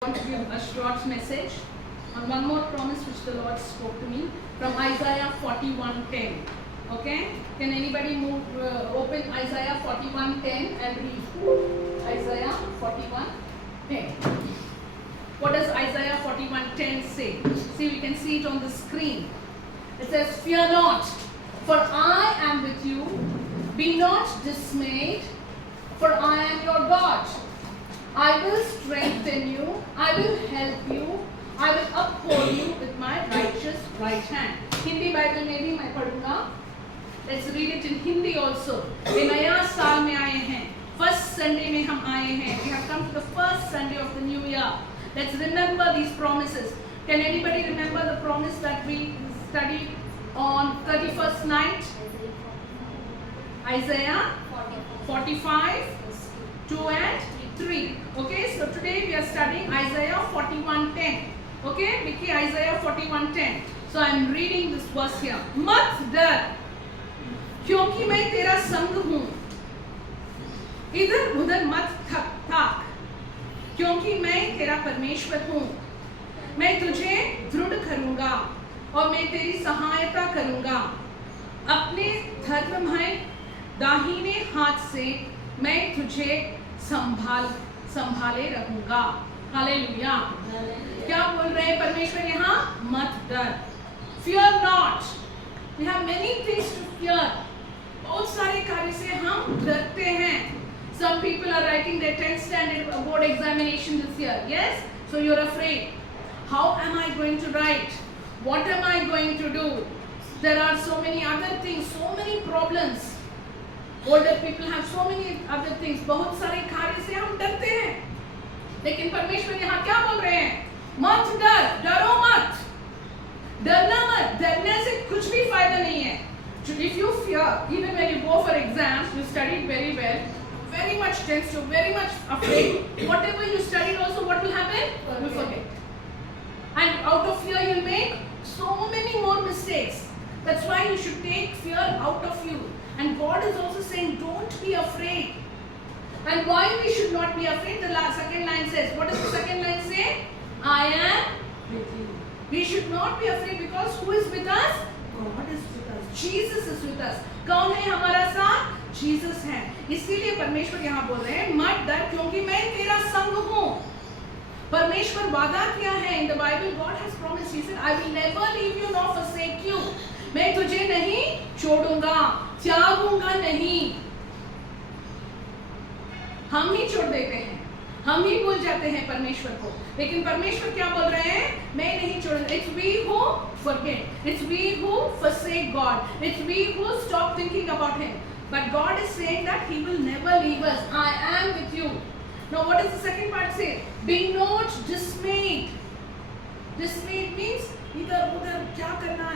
want to give a short message on one more promise which the Lord spoke to me from Isaiah 41:10. Okay? Can anybody open Isaiah 41:10 and read Isaiah 41:10? What does Isaiah 41:10 say? See, we can see it on the screen. It says, "Fear not, for I am with you. Be not dismayed, for I am your God. I will strengthen you, I will help you, I will uphold you with my righteous right hand." Hindi Bible में भी मैं पढ़ूंगा. Let's read it in Hindi also. ये नया साल में आए हैं. First Sunday में हम आए हैं. We have come to the first Sunday of the new year. Let's remember these promises. Can anybody remember the promise that we studied on 31st night? Isaiah 45, 2 and 3. Okay, so today we are studying Isaiah 41:10. Okay, Vicky, Isaiah 41:10. So I am reading this verse here. मत डर, क्योंकि मैं तेरा संग हूँ. इधर उधर मत थक, क्योंकि मैं तेरा परमेश्वर हूँ. मैं तुझे दृढ़ करूँगा और मैं तेरी सहायता करूँगा. अपने धर्ममय दाहिने हाथ से मैं तुझे संभाले रहूंगा. हालेलुया. क्या बोल रहे हैं परमेश्वर यहाँ? मत डर. Fear not. We have many things to fear. बहुत सारे कार्य से हम डरते हैं. Some people are writing their 10th standard board examination this year. Yes? So you're afraid. How am I going to write? What am I going to do? There are so many other things, so many problems. Older people have so many other things. बहुत सारे कार्य से हम डरते हैं. लेकिन परमेश्वर यहाँ क्या बोल रहे हैं? मत डर, डरो मत. डरना मत. डरने से कुछ भी फायदा नहीं है. If you fear, even when you go for exams, you studied very well, very much tense, you're very much afraid. Whatever you studied also, what will happen? You will forget. And out of fear, you'll make so many more mistakes. That's why you should take fear out of you. And God is also saying, don't be afraid. And why we should not be afraid? The second line says, what does the second line say? I am with you. We should not be afraid because who is with us? God is with us. Jesus is with us. कौन है हमारा साथ? Jesus है. इसीलिए परमेश्वर यहाँ बोल रहे हैं, मत डर क्योंकि मैं तेरा संग हूँ. परमेश्वर वादा किया है. In the Bible, God has promised. He said, I will never leave you nor forsake you. मैं तुझे नहीं छोड़ूंगा, त्यागूंगा नहीं. हम ही छोड़ देते हैं, हम ही भूल जाते हैं परमेश्वर को. लेकिन परमेश्वर क्या बोल रहे हैं? मैं नहीं छोड़ूंगा. It's we who forget. It's we who forsake God. It's we who stop thinking about Him. But God is saying that He will never leave us. I am with you. Now what does the second part say? Be not dismayed. Dismayed means इधर उधर क्या करना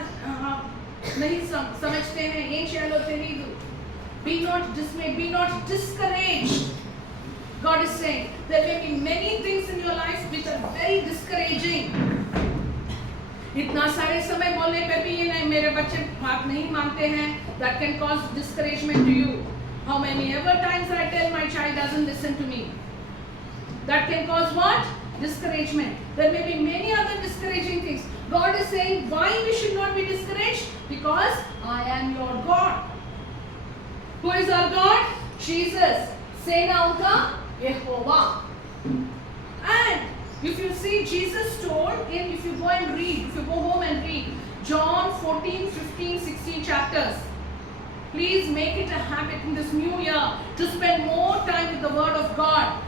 नहीं समझते हैं. ये चलो तेरी. Be not dismayed. Be not discouraged. God is saying there may be many things in your life which are very discouraging. इतना सारे समय बोलने पर भी ये नहीं, मेरे बच्चे बात नहीं मानते हैं. That can cause discouragement to you. How many ever times I tell my child doesn't listen to me. That can cause what? Discouragement. There may be many other discouraging things. God is saying why we should not be discouraged? Because I am your God. Who is our God? Jesus. सेनाओं का यहोवा. And if you see, Jesus told in, if you go and read, if you go home and read John 14, 15, 16 chapters, please make it a habit in this new year to spend more time with the Word of God.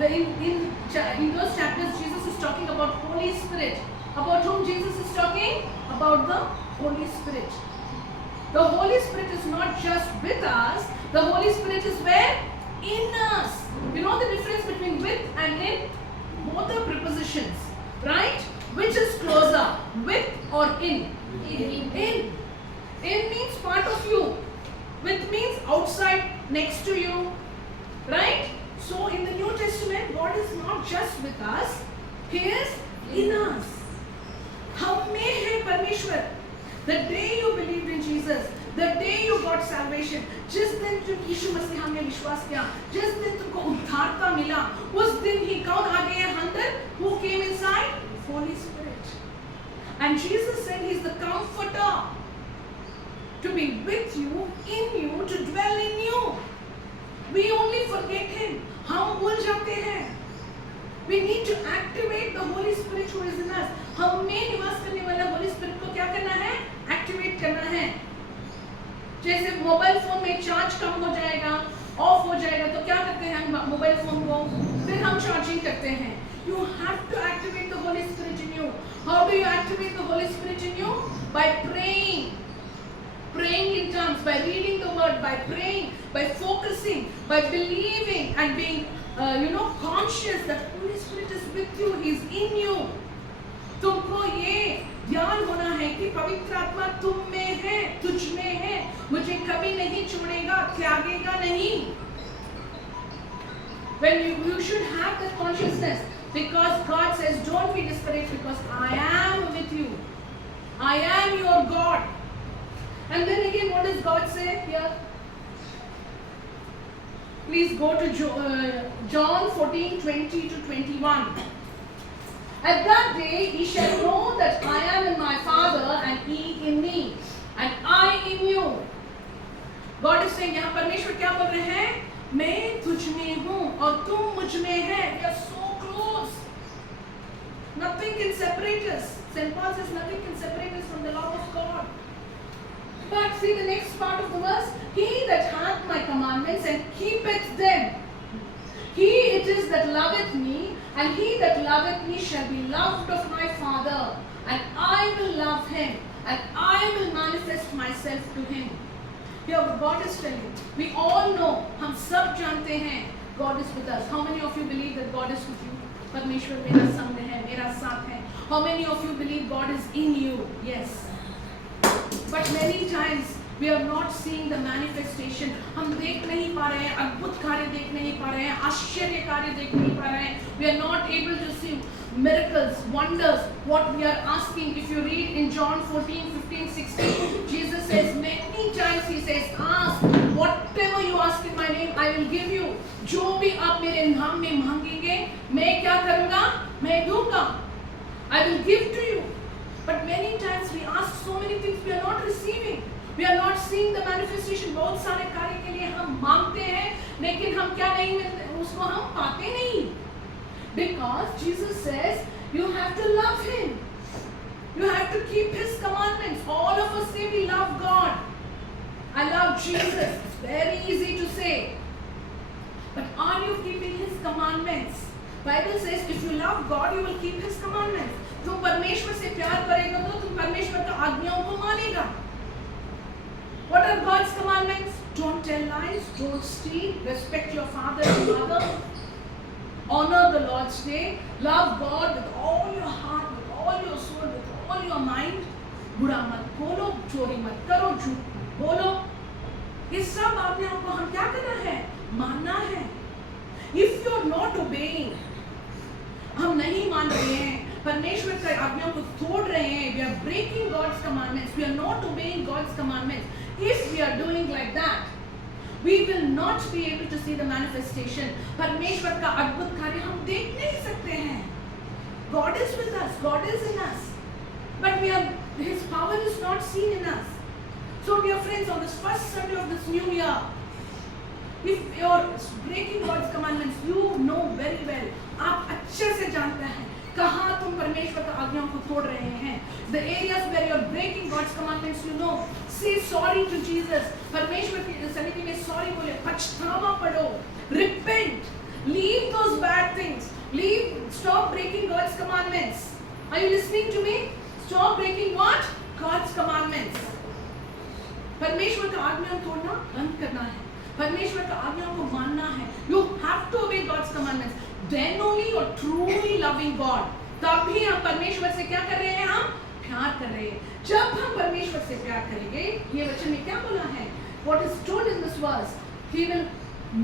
In those chapters, Jesus is talking about Holy Spirit. About whom Jesus is talking? About the Holy Spirit. The Holy Spirit is not just with us. The Holy Spirit is where? In us. You know the difference between with and in? Both are prepositions, right? Which is closer, with or in? In. In means part of you. With means outside, next to you, right? So in the New Testament, God is not just with us, He is in us. हम में है परमेश्वर. The day you believed in Jesus, the day you got salvation, जिस दिन तुम यीशु मसीह में विश्वास किया, जिस दिन तुमको उद्धारता मिला, उस दिन ही कौन आ गए अंदर? is the comforter. To be with you, in you, to dwell in you. We only forget him. हम भूल जाते हैं. We need to activate the Holy Spirit who is in us. हम में निवास करने वाला Holy Spirit को क्या करना है? Activate करना है. जैसे मोबाइल फोन में चार्ज कम हो जाएगा, ऑफ हो जाएगा, तो क्या करते हैं हम मोबाइल फोन को? फिर हम चार्जिंग करते हैं. You have to activate the Holy Spirit in you. How do you activate the Holy Spirit in you? By praying. Praying in tongues, by reading the word, by praying, by focusing, by believing and being conscious that Holy Spirit is with you, He is in you. तुमको ये ध्यान होना है कि पवित्र आत्मा तुम में है, तुझ में है, मुझे कभी नहीं छोड़ेगा, त्यागेगा नहीं. When you should have that consciousness, because God says, don't be discouraged, because I am with you. I am your God. And then again, what does God say here? Please go to John 14:20 to 21. At that day, ye shall know that I am in my Father, and ye in me, and I in you. God is saying, यहाँ परमेश्वर क्या बोल रहे हैं? मैं तुझ में हूँ और तुम मुझ में है. We are so close. Nothing can separate us. St. Paul says nothing can separate us from the love of God. But see the next part of the verse. He that hath my commandments and keepeth them, he it is that loveth me, and he that loveth me shall be loved of my Father, and I will love him, and I will manifest myself to him. Here what God is telling. We all know, हम सब जानते हैं, God is with us. How many of you believe that God is with you? परमेश्वर मेरा संग है, मेरा साथ है. How many of you believe God is in you? Yes. But many times we are not seeing the manifestation. हम देख नहीं पा रहे हैं, अद्भुत कार्य देख नहीं पा रहे हैं, आश्चर्य कार्य देख नहीं पा रहे हैं. We are not able to see miracles, wonders, what we are asking. If you read in John 14:15-16, Jesus says many times, He says, ask whatever you ask in my name, I will give you. जो भी आप मेरे नाम में मांगेंगे, मैं क्या करूँगा? मैं दूँगा. I will give to you. But many times we ask so many things, we are not receiving. We are not seeing the manifestation. बहुत सारे कार्य के लिए हम मांगते हैं, लेकिन हम क्या नहीं मिलते, उसको हम पाते नहीं. Because Jesus says you have to love Him. You have to keep His commandments. All of us say we love God. I love Jesus. It's very easy to say. But are you keeping His commandments? Bible says if you love God, you will keep His commandments. तुम परमेश्वर से प्यार करेगा तो तुम परमेश्वर की आज्ञाओं को मानेगा. What are God's commandments? Don't tell lies, don't steal, respect your father and mother, honor the Lord's day, love God with all your heart, with all your soul, with all your mind. बुरा मत बोलो, चोरी मत करो, झूठ मत बोलो. ये सब आज्ञाओं को हम क्या करना है? मानना है. If you are not obeying, हम नहीं मान रहे हैं, परमेश्वर की आज्ञाओं को तोड़ रहे हैं, we are breaking God's commandments, we are not obeying God's commandments. If we are doing like that, we will not be able to see the manifestation. परमेश्वर का अद्भुत कार्य हम देख नहीं सकते हैं. God is with us, God is in us, but His power is not seen in us. So dear friends, on this first Sunday of this new year, if you are breaking God's commandments, you know very well, आप अच्छे से जानते हैं कहाँ तुम परमेश्वर की आज्ञाओं को तोड़ रहे हैं. The areas where you are breaking God's commandments, you know, say sorry to Jesus. परमेश्वर की सन्निधि में sorry बोले, पछतावा पड़ो, repent, leave those bad things, stop breaking God's commandments. Are you listening to me? Stop breaking what? God's commandments. परमेश्वर की आज्ञाओं को तोड़ना बंद करना है. परमेश्वर की आज्ञाओं को मानना है. You have to obey God's commandments. Then only you are truly loving God. तब भी हम परमेश्वर से क्या कर रहे हैं? हम प्यार कर रहे हैं. जब हम परमेश्वर से प्यार करेंगे, ये वचन में क्या बोला है? What is told in this verse? He will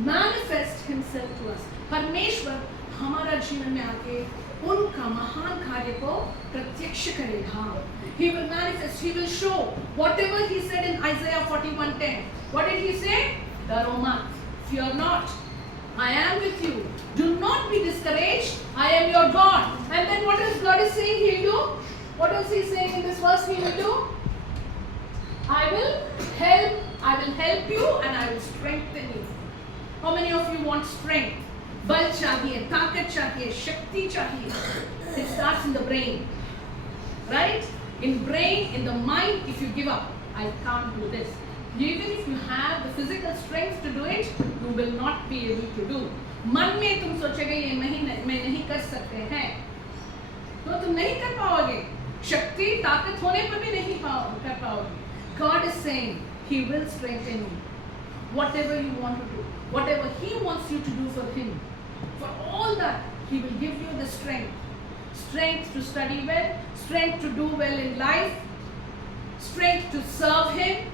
manifest Himself to us. परमेश्वर हमारा जीवन में आके उनका महान कार्य को प्रत्यक्ष करेगा. He will manifest. He will show whatever He said in Isaiah 41:10. What did He say? डरो मत, fear not, I am with you. Do not be discouraged. I am your God. And then what is God is saying? He'll do? What else he saying in this verse he will do? I will help you and I will strengthen you. How many of you want strength? बल चाहिए, ताकत चाहिए, शक्ति चाहिए. It starts in the brain, right? In brain, in the mind, if you give up, I can't do this. Even if you have the physical strength to do it, you will not be able to do. मन में तुम सोचोगे ये मैं नहीं कर सकते हैं, तो तुम नहीं कर पाओगे. शक्ति ताकत होने पर भी नहीं कर पाओगे. God is saying He will strengthen you. Whatever you want to do, whatever He wants you to do for Him, for all that He will give you the strength to study well, strength to do well in life, strength to serve Him.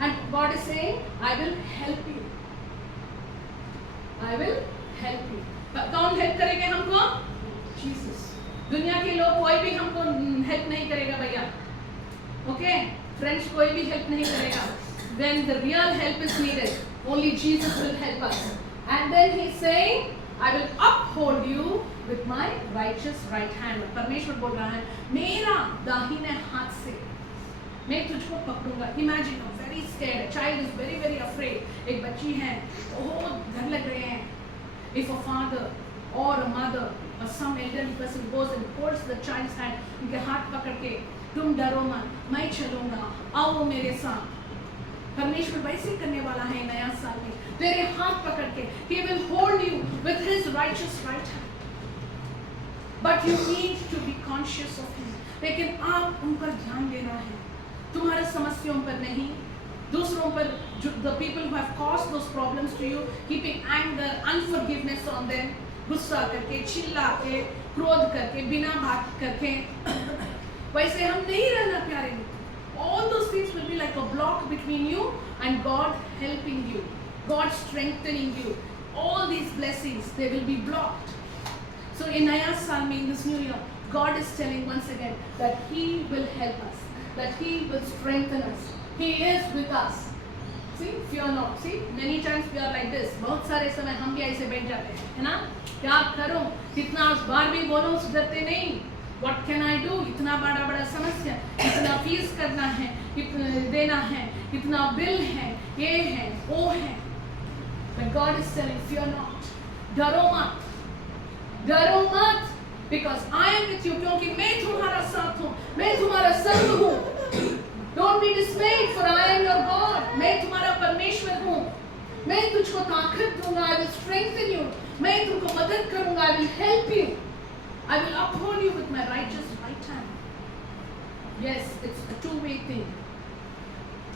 And God is saying, I will help you. I will help you. कौन help करेंगे हमको? Jesus. दुनिया के लोग कोई भी हमको help नहीं करेगा भैया. Okay? Friends कोई भी हेल्प नहीं करेगा. When the real help is needed, only Jesus will help us. And then He's saying, I will uphold you with my righteous right hand. परमेश्वर बोल रहा है, मेरा दाहिने हाथ से मैं तुझको पकड़ूंगा. Imagine, very scared. A child is very, very afraid. एक बच्ची है, बहुत डर लग रहे हैं. If a father or a mother or some elderly person goes and holds the child's hand, उनके हाथ पकड़ के, तुम डरो मत, मैं चलूंगा, आओ मेरे साथ. परमेश्वर वैसे करने वाला है नया साल में. तेरे हाथ पकड़ के, He will hold you with His righteous right hand. But you need to be conscious of Him. लेकिन आप उन पर ध्यान देना है, तुम्हारे समस्याओं पर नहीं, दूसरों पर. The people who have caused those problems to you, keeping anger, unforgiveness on them, गुस्सा करके, चिल्ला के, क्रोध करके, बिना बात करके, वैसे हम नहीं रहना प्यारे मित्र. All those things will be like a block between you and God helping you, God strengthening you. All these blessings, they will be blocked. So in Naya Saal mein, in this new year, God is telling once again that He will help us, that He will strengthen us. He is with us. See, fear not. See, many times we are like this. बहुत सारे समय हम भी ऐसे बैठ जाते हैं, है ना? क्या करूं? कितना बार भी बोलूं, सुधरते नहीं. What can I do? इतना बड़ा समस्या, इतना फीस करना है, देना है, इतना बिल है, ये है, वो है. But God is telling, fear not. डरो मत, because I am with you. क्योंकि मैं तुम्हारा साथ हूँ, मैं तुम्हारा संग हूँ. Don't be dismayed, for I am your God. मैं तुम्हारा परमेश्वर हूँ. मैं तुझको ताकत दूंगा. I will strengthen you. मैं तुमको मदद करूंगा. I will help you. I will uphold you with my righteous right hand. Yes, it's a two-way thing.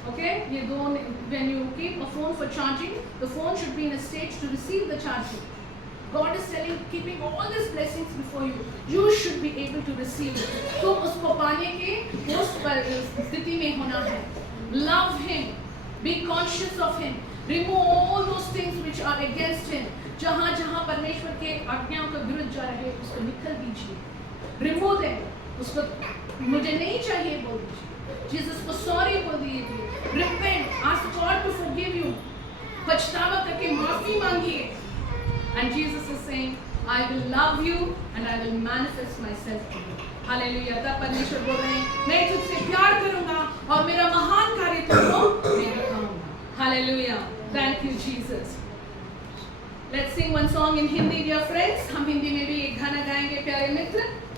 Okay? When you keep a phone for charging, the phone should be in a state to receive the charging. God is telling, keeping all these blessings before you, you should be able to receive it. तो उसको पाने के उस स्थिति में होना है. Love Him. Be conscious of Him. Remove all those things which are against Him. जहाँ जहाँ परमेश्वर के आज्ञाओं के विरुद्ध जा रहे हैं, उसको निकल दीजिए. Remove them. उसको मुझे नहीं चाहिए बोल दीजिए. Jesus को sorry बोल दीजिए. Repent. Ask God to forgive you. पछतावा करके माफी मांगिए. And Jesus is saying, I will love you and I will manifest myself to you. Hallelujah. तब परमेश्वर बोल रहे हैं, मैं तुझसे प्यार करूँगा और मेरा महान कार्य तुमको मैं दिखाऊँगा. Hallelujah. Thank you, Jesus. Let's sing one song in Hindi, dear friends. हम हिंदी में भी एक गाना गाएंगे प्यारे मित्र.